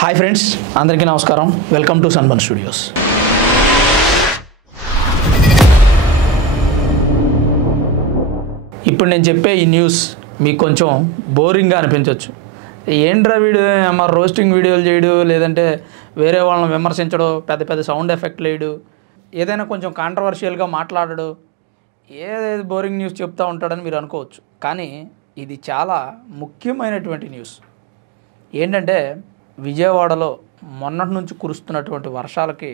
Hi friends, అందరికీ నమస్కారం. Welcome to sunburn studios. ఇప్పుడు నేను చెప్పే ఈ న్యూస్ మీకు కొంచెం బోరింగ్గా అనిపించవచ్చు. ఏంట్రా వీడు మా రోస్టింగ్ వీడియోలు చేయడు, లేదంటే వేరే వాళ్ళని విమర్శించడు, పెద్ద పెద్ద సౌండ్ ఎఫెక్ట్ లేడు, ఏదైనా కొంచెం కాంట్రవర్షియల్గా మాట్లాడడు, ఏదేది బోరింగ్ న్యూస్ చెప్తూ ఉంటాడని మీరు అనుకోవచ్చు. కానీ ఇది చాలా ముఖ్యమైనటువంటి న్యూస్. ఏంటంటే విజయవాడలో మొన్నటి నుంచి కురుస్తున్నటువంటి వర్షాలకి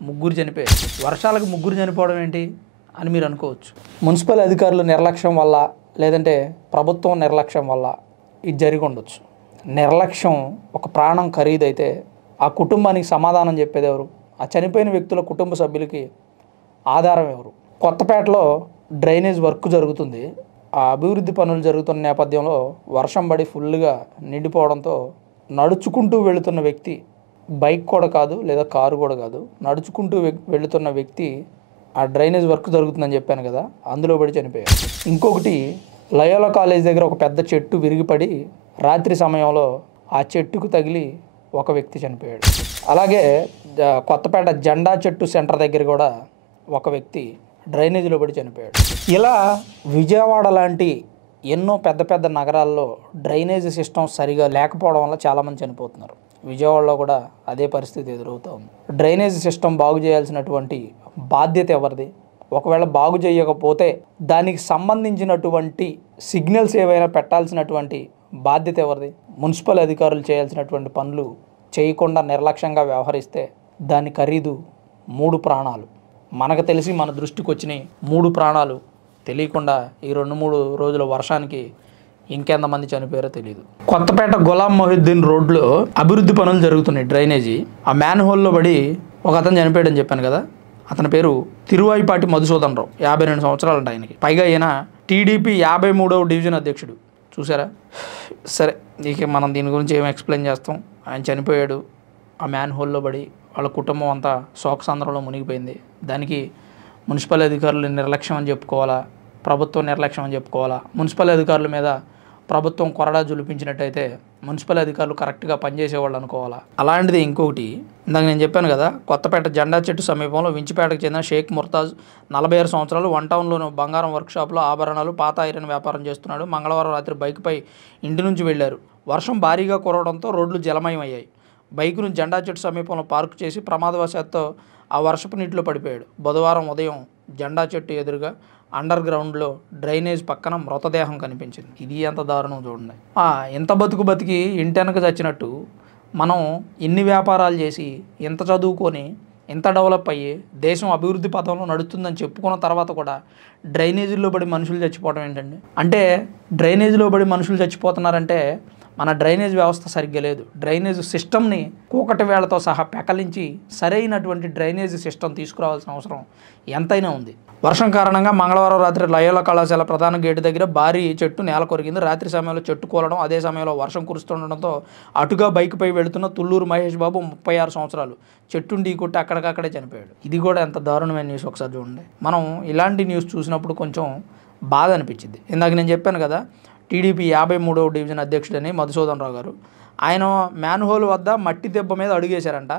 ముగ్గురు చనిపోయారు. వర్షాలకు ముగ్గురు చనిపోవడం ఏంటి అని మీరు అనుకోవచ్చు. మున్సిపల్ అధికారుల నిర్లక్ష్యం వల్ల, లేదంటే ప్రభుత్వం నిర్లక్ష్యం వల్ల ఇది జరిగి ఉండొచ్చు. నిర్లక్ష్యం ఒక ప్రాణం ఖరీదైతే ఆ కుటుంబానికి సమాధానం చెప్పేది ఎవరు? ఆ చనిపోయిన వ్యక్తుల కుటుంబ సభ్యులకి ఆధారం ఎవరు? కొత్తపేటలో డ్రైనేజ్ వర్క్ జరుగుతుంది. ఆ అభివృద్ధి పనులు జరుగుతున్న నేపథ్యంలో వర్షం పడి ఫుల్గా నిండిపోవడంతో నడుచుకుంటూ వెళుతున్న వ్యక్తి, బైక్ కూడా కాదు లేదా కారు కూడా కాదు, నడుచుకుంటూ వెళుతున్న వ్యక్తి ఆ డ్రైనేజ్ వర్క్ జరుగుతుందని చెప్పాను కదా, అందులో పడి చనిపోయాడు. ఇంకొకటి, లయోలా కాలేజ్ దగ్గర ఒక పెద్ద చెట్టు విరిగిపడి రాత్రి సమయంలో ఆ చెట్టుకు తగిలి ఒక వ్యక్తి చనిపోయాడు. అలాగే కొత్తపేట జెండా చెట్టు సెంటర్ దగ్గర కూడా ఒక వ్యక్తి డ్రైనేజీలో పడి చనిపోయాడు. ఇలా విజయవాడ లాంటి ఎన్నో పెద్ద పెద్ద నగరాల్లో డ్రైనేజ్ సిస్టమ్ సరిగా లేకపోవడం వల్ల చాలామంది చనిపోతున్నారు. విజయవాడలో కూడా అదే పరిస్థితి ఎదురవుతూ ఉంది. డ్రైనేజ్ సిస్టమ్ బాగు చేయాల్సినటువంటి బాధ్యత ఎవరిది? ఒకవేళ బాగు చేయకపోతే దానికి సంబంధించినటువంటి సిగ్నల్స్ ఏవైనా పెట్టాల్సినటువంటి బాధ్యత ఎవరిది? మున్సిపల్ అధికారులు చేయాల్సినటువంటి పనులు చేయకుండా నిర్లక్ష్యంగా వ్యవహరిస్తే దాని ఖరీదు 3 ప్రాణాలు. మనకు తెలిసి మన దృష్టికి వచ్చినాయి 3 ప్రాణాలు. తెలియకుండా ఈ 2-3 రోజుల వర్షానికి ఇంకెంతమంది చనిపోయారో తెలియదు. కొత్తపేట గులాం మొహిద్దీన్ రోడ్లో అభివృద్ధి పనులు జరుగుతున్నాయి. డ్రైనేజీ ఆ మ్యాన్ హోల్లో పడి ఒక అతను చనిపోయాడని చెప్పాను కదా. అతని పేరు తిరువాయిపాటి మధుసూదన్ రావు. 52 సంవత్సరాలు అంట ఆయనకి. పైగా ఈయన టీడీపీ 53వ డివిజన్ అధ్యక్షుడు. చూసారా? సరే, ఇక మనం దీని గురించి ఏం ఎక్స్ప్లెయిన్ చేస్తాం. ఆయన చనిపోయాడు ఆ మ్యాన్ హోల్లో పడి. వాళ్ళ కుటుంబం అంతా శోకసంద్రంలో మునిగిపోయింది. దానికి మున్సిపల్ అధికారులు నిర్లక్ష్యం అని చెప్పుకోవాలా, ప్రభుత్వం నిర్లక్ష్యం అని చెప్పుకోవాలా? మున్సిపల్ అధికారుల మీద ప్రభుత్వం కొరడా జులిపించినట్టయితే మున్సిపల్ అధికారులు కరెక్ట్గా పనిచేసేవాళ్ళు అనుకోవాలా? అలాంటిది ఇంకొకటి, ఇందాక నేను చెప్పాను కదా, కొత్తపేట జెండా చెట్టు సమీపంలో వించిపేటకు చెందిన షేక్ ముర్తాజ్ 46 సంవత్సరాలు వన్ టౌన్లోని బంగారం వర్క్షాప్లో ఆభరణాలు, పాత ఐరన్ వ్యాపారం చేస్తున్నాడు. మంగళవారం రాత్రి బైక్పై ఇంటి నుంచి వెళ్లారు. వర్షం భారీగా కురవడంతో రోడ్లు జలమయమయ్యాయి. బైకును జెండా చెట్టు సమీపంలో పార్కు చేసి ప్రమాదవశాత్తు ఆ వర్షపు నీటిలో పడిపోయాడు. బుధవారం ఉదయం జెండా చెట్టు ఎదురుగా అండర్ గ్రౌండ్లో డ్రైనేజ్ పక్కన మృతదేహం కనిపించింది. ఇది ఎంత దారుణం చూడండి. ఎంత బతికి ఇంటెనక చచ్చినట్టు మనం ఎన్ని వ్యాపారాలు చేసి, ఎంత చదువుకొని, ఎంత డెవలప్ అయ్యి దేశం అభివృద్ధి పథంలో నడుస్తుందని చెప్పుకున్న తర్వాత కూడా డ్రైనేజీల్లో పడి మనుషులు చచ్చిపోవడం ఏంటండి? అంటే డ్రైనేజీలో పడి మనుషులు చచ్చిపోతున్నారంటే మన డ్రైనేజ్ వ్యవస్థ సరిగ్గా లేదు. డ్రైనేజ్ సిస్టమ్ని కూకటి వేళతో సహా పెకలించి సరైనటువంటి డ్రైనేజ్ సిస్టమ్ తీసుకురావాల్సిన అవసరం ఎంతైనా ఉంది. వర్షం కారణంగా మంగళవారం రాత్రి లయోలా కళాశాల ప్రధాన గేటు దగ్గర భారీ చెట్టు నేల కొరిగింది. రాత్రి సమయంలో చెట్టు కూలడం, అదే సమయంలో వర్షం కురుస్తుండడంతో అటుగా బైక్పై వెళుతున్న తుళ్ళూరు మహేష్ బాబు 36 సంవత్సరాలు చెట్టును ఢీకొట్టి అక్కడికక్కడే చనిపోయాడు. ఇది కూడా ఎంత దారుణమైన న్యూస్ ఒకసారి చూడండి. మనం ఇలాంటి న్యూస్ చూసినప్పుడు కొంచెం బాధ అనిపించింది. ఇందాక నేను చెప్పాను కదా, టీడీపీ 53వ డివిజన్ అధ్యక్షుడని మధుసూదన్ రావు గారు. ఆయన మ్యాన్ హోల్ వద్ద మట్టి దెబ్బ మీద అడుగేశారంట.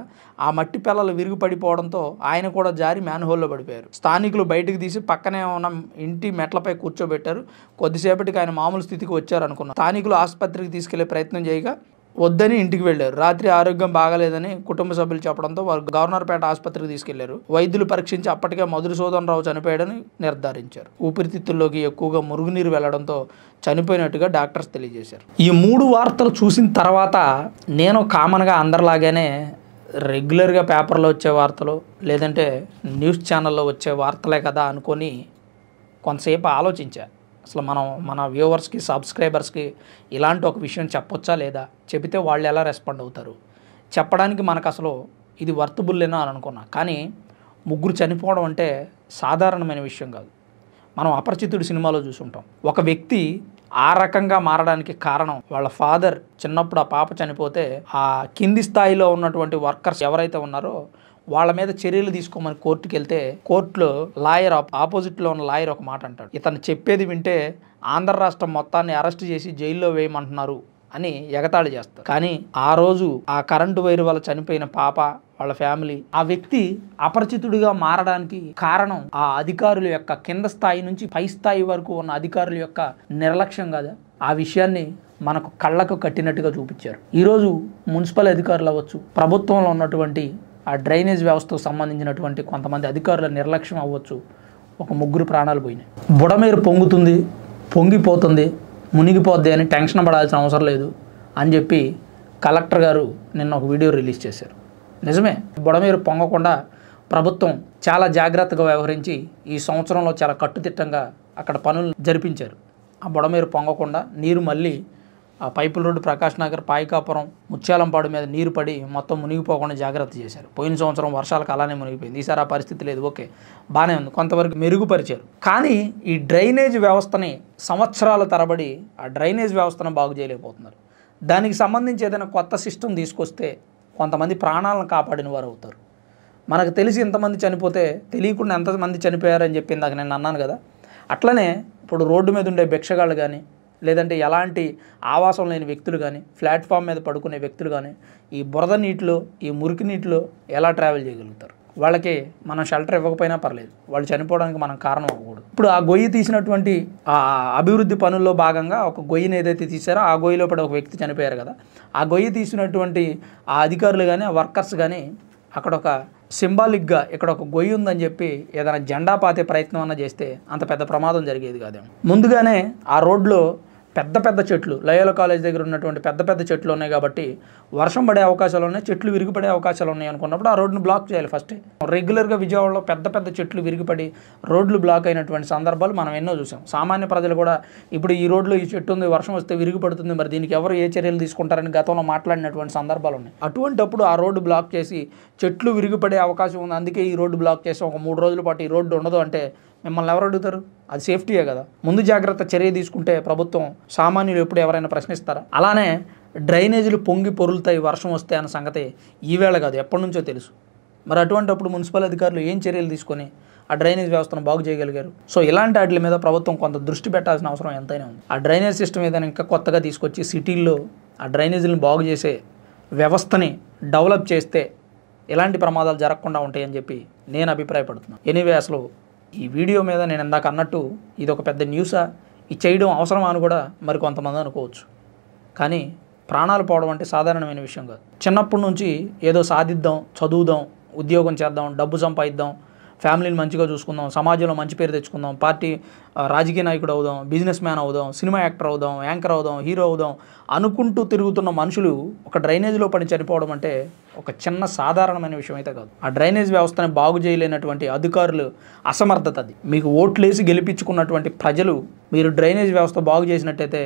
ఆ మట్టి పిల్లలు విరిగి పడిపోవడంతో ఆయన కూడా జారి మ్యాన్ హోల్లో పడిపోయారు. స్థానికులు బయటకు తీసి పక్కనే ఉన్న ఇంటి మెట్లపై కూర్చోబెట్టారు. కొద్దిసేపటికి ఆయన మామూలు స్థితికి వచ్చారనుకున్నారు. స్థానికులు ఆసుపత్రికి తీసుకెళ్లే ప్రయత్నం చేయగా వద్దని ఇంటికి వెళ్లారు. రాత్రి ఆరోగ్యం బాగాలేదని కుటుంబ సభ్యులు చెప్పడంతో వారు గవర్నర్పేట ఆసుపత్రికి తీసుకెళ్లారు. వైద్యులు పరీక్షించి అప్పటికే మధుసూదన్ రావు చనిపోయాడని నిర్ధారించారు. ఊపిరితిత్తుల్లోకి ఎక్కువగా మురుగునీరు వెళ్లడంతో చనిపోయినట్టుగా డాక్టర్స్ తెలియజేశారు. ఈ 3 వార్తలు చూసిన తర్వాత నేను కామన్గా అందరిలాగానే రెగ్యులర్గా పేపర్లో వచ్చే వార్తలు, లేదంటే న్యూస్ ఛానల్లో వచ్చే వార్తలే కదా అనుకొని కొంతసేపు ఆలోచించా. అసలు మన వ్యూవర్స్కి, సబ్స్క్రైబర్స్కి ఇలాంటి ఒక విషయం చెప్పొచ్చా లేదా? చెబితే వాళ్ళు ఎలా రెస్పాండ్ అవుతారు? చెప్పడానికి మనకు అసలు ఇది వర్తబుల్లేనా అని అనుకున్నా. కానీ 3 చనిపోవడం అంటే సాధారణమైన విషయం కాదు. మనం అపరిచితుడి సినిమాలో చూసుంటాం. ఒక వ్యక్తి ఆ రకంగా మారడానికి కారణం వాళ్ళ ఫాదర్ చిన్నప్పుడు ఆ పాప చనిపోతే ఆ కింది స్థాయిలో ఉన్నటువంటి వర్కర్స్ ఎవరైతే ఉన్నారో వాళ్ళ మీద చర్యలు తీసుకోమని కోర్టుకి వెళ్తే కోర్టులో లాయర్ ఆపోజిట్లో ఉన్న లాయర్ ఒక మాట అంటాడు, ఇతను చెప్పేది వింటే ఆంధ్ర రాష్ట్రం మొత్తాన్ని అరెస్ట్ చేసి జైల్లో వేయమంటున్నారు అని ఎగతాళి చేస్తారు. కానీ ఆ రోజు ఆ కరెంటు వైరు వల్ల చనిపోయిన పాప, వాళ్ళ ఫ్యామిలీ, ఆ వ్యక్తి అపరిచితుడిగా మారడానికి కారణం ఆ అధికారుల యొక్క కింద స్థాయి నుంచి పై స్థాయి వరకు ఉన్న అధికారుల యొక్క నిర్లక్ష్యం కదా. ఆ విషయాన్ని మనకు కళ్ళకు కట్టినట్టుగా చూపించారు. ఈరోజు మున్సిపల్ అధికారులు అవ్వచ్చు, ప్రభుత్వంలో ఉన్నటువంటి ఆ డ్రైనేజ్ వ్యవస్థకు సంబంధించినటువంటి కొంతమంది అధికారుల నిర్లక్ష్యం అవ్వచ్చు, ఒక 3 ప్రాణాలు పోయినాయి. బుడమేరు పొంగుతుంది, పొంగిపోతుంది, మునిగిపోద్ది అని టెన్షన్ పడాల్సిన అవసరం లేదు అని చెప్పి కలెక్టర్ గారు నిన్న ఒక వీడియో రిలీజ్ చేశారు. నిజమే, బుడమేరు పొంగకుండా ప్రభుత్వం చాలా జాగ్రత్తగా వ్యవహరించి ఈ సంవత్సరంలో చాలా కట్టుదిట్టంగా అక్కడ పనులు జరిపించారు. ఆ బుడమేరు పొంగకుండా నీరు మళ్ళీ ఆ పైపుల రోడ్డు, ప్రకాష్ నగర్, పాయికాపురం, ముత్యాలంపాడు మీద నీరు పడి మొత్తం మునిగిపోకుండా జాగ్రత్త చేశారు. పోయిన సంవత్సరం వర్షాలకు అలానే మునిగిపోయింది, ఈసారి ఆ పరిస్థితి లేదు. ఓకే, బాగానే ఉంది, కొంతవరకు మెరుగుపరిచారు. కానీ ఈ డ్రైనేజ్ వ్యవస్థని సంవత్సరాల తరబడి ఆ డ్రైనేజ్ వ్యవస్థను బాగు చేయలేకపోతున్నారు. దానికి సంబంధించి ఏదైనా కొత్త సిస్టమ్ తీసుకొస్తే కొంతమంది ప్రాణాలను కాపాడిన వారు అవుతారు. మనకు తెలిసి ఎంతమంది చనిపోతే తెలియకుండా ఎంతమంది చనిపోయారని చెప్పి ఇందాక నేను అన్నాను కదా. అట్లనే ఇప్పుడు రోడ్డు మీద ఉండే భిక్షగాళ్ళు కానీ, లేదంటే ఎలాంటి ఆవాసం లేని వ్యక్తులు కానీ, ప్లాట్ఫామ్ మీద పడుకునే వ్యక్తులు కానీ ఈ బురద నీటిలో, ఈ మురికి నీటిలో ఎలా ట్రావెల్ చేయగలుగుతారు? వాళ్ళకి మనం షెల్టర్ ఇవ్వకపోయినా పర్లేదు, వాళ్ళు చనిపోవడానికి మనం కారణం అవ్వకూడదు. ఇప్పుడు ఆ గొయ్యి తీసినటువంటి ఆ అభివృద్ధి పనుల్లో భాగంగా ఒక గొయ్యిని ఏదైతే తీసారో ఆ గొయ్యిలో పడి ఒక వ్యక్తి చనిపోయారు కదా. ఆ గొయ్యి తీసినటువంటి ఆ అధికారులు కానీ, ఆ వర్కర్స్ కానీ అక్కడ ఒక సింబాలిక్గా ఇక్కడ ఒక గొయ్యి ఉందని చెప్పి ఏదైనా జెండా పాతే ప్రయత్నం అన్న చేస్తే అంత పెద్ద ప్రమాదం జరిగేది కాదేమో. ముందుగానే ఆ రోడ్లో పెద్ద పెద్ద చెట్లు, లయోలా కాలేజ్ దగ్గర ఉన్నటువంటి పెద్ద పెద్ద చెట్లు ఉన్నాయి కాబట్టి వర్షం పడే అవకాశాలు ఉన్నాయి, చెట్లు విరిగిపడే అవకాశాలు ఉన్నాయి అనుకున్నప్పుడు ఆ రోడ్డును బ్లాక్ చేయాలి ఫస్టే. రెగ్యులర్గా విజయవాడలో పెద్ద పెద్ద చెట్లు విరిగిపడి రోడ్లు బ్లాక్ అయినటువంటి సందర్భాలు మనం ఎన్నో చూసాం. సామాన్య ప్రజలు కూడా ఇప్పుడు ఈ రోడ్లో ఈ చెట్టు ఉంది, వర్షం వస్తే విరిగిపడుతుంది, మరి దీనికి ఎవరు ఏ చర్యలు తీసుకుంటారని గతంలో మాట్లాడినటువంటి సందర్భాలు ఉన్నాయి. అటువంటప్పుడు ఆ రోడ్డు బ్లాక్ చేసి చెట్లు విరిగిపడే అవకాశం ఉంది, అందుకే ఈ రోడ్డు బ్లాక్ చేసి ఒక 3 రోజుల పాటు ఈ రోడ్డు ఉండదు అంటే మిమ్మల్ని ఎవరు అడుగుతారు? అది సేఫ్టీయే కదా. ముందు జాగ్రత్త చర్య తీసుకుంటే ప్రభుత్వం, సామాన్యులు ఎప్పుడు ఎవరైనా ప్రశ్నిస్తారా? అలానే డ్రైనేజీలు పొంగి పొరులుతాయి వర్షం వస్తే అన్న సంగతి ఈవేళ కాదు, ఎప్పటి నుంచో తెలుసు. మరి అటువంటిప్పుడు మున్సిపల్ అధికారులు ఏం చర్యలు తీసుకొని ఆ డ్రైనేజ్ వ్యవస్థను బాగు చేయగలిగారు? సో ఇలాంటి వాటి మీద ప్రభుత్వం కొంత దృష్టి పెట్టాల్సిన అవసరం ఎంతైనా ఉంది. ఆ డ్రైనేజ్ సిస్టమ్ ఏదైనా ఇంకా కొత్తగా తీసుకొచ్చి సిటీల్లో ఆ డ్రైనేజీలను బాగు చేసే వ్యవస్థని డెవలప్ చేస్తే ఎలాంటి ప్రమాదాలు జరగకుండా ఉంటాయని చెప్పి నేను అభిప్రాయపడుతున్నాను. ఎనీవే, అసలు ఈ వీడియో మీద నేను ఇందాక అన్నట్టు ఇది ఒక పెద్ద న్యూసా, ఇది చేయడం అవసరమా అని కూడా మరి కొంతమంది అనుకోవచ్చు. కానీ ప్రాణాలు పోవడం అంటే సాధారణమైన విషయం కాదు. చిన్నప్పటి నుంచి ఏదో సాధిద్దాం, చదువుదాం, ఉద్యోగం చేద్దాం, డబ్బు సంపాదిద్దాం, ఫ్యామిలీని మంచిగా చూసుకుందాం, సమాజంలో మంచి పేరు తెచ్చుకుందాం, రాజకీయ నాయకుడు అవుదాం, బిజినెస్ మ్యాన్ అవుదాం, సినిమా యాక్టర్ అవుదాం, యాంకర్ అవుదాం, హీరో అవుదాం అనుకుంటూ తిరుగుతున్న మనుషులు ఒక డ్రైనేజ్లో పడి చనిపోవడం అంటే ఒక చిన్న సాధారణమైన విషయం అయితే కాదు. ఆ డ్రైనేజ్ వ్యవస్థను బాగు చేయలేనటువంటి అధికారులు అసమర్థత అది. మీకు ఓట్లేసి గెలిపించుకున్నటువంటి ప్రజలు మీరు డ్రైనేజ్ వ్యవస్థ బాగు చేసినట్టయితే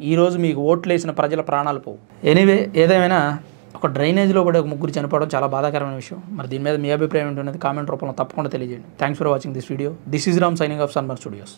ఈరోజు మీకు ఓట్లేసిన ప్రజల ప్రాణాలు పోవు. ఎనీవే, ఏదేమైనా ఒక డ్రైనేజ్లో పడి ఒక 3 చనిపోవడం చాలా బాధాకరమైన విషయం. మరి దీని మీద మీ అభిప్రాయం ఏంటనేది కామెంట్ రూపంలో తప్పకుండా తెలియజేయండి. Thanks for watching this video. This is Ram signing off sunburn studios.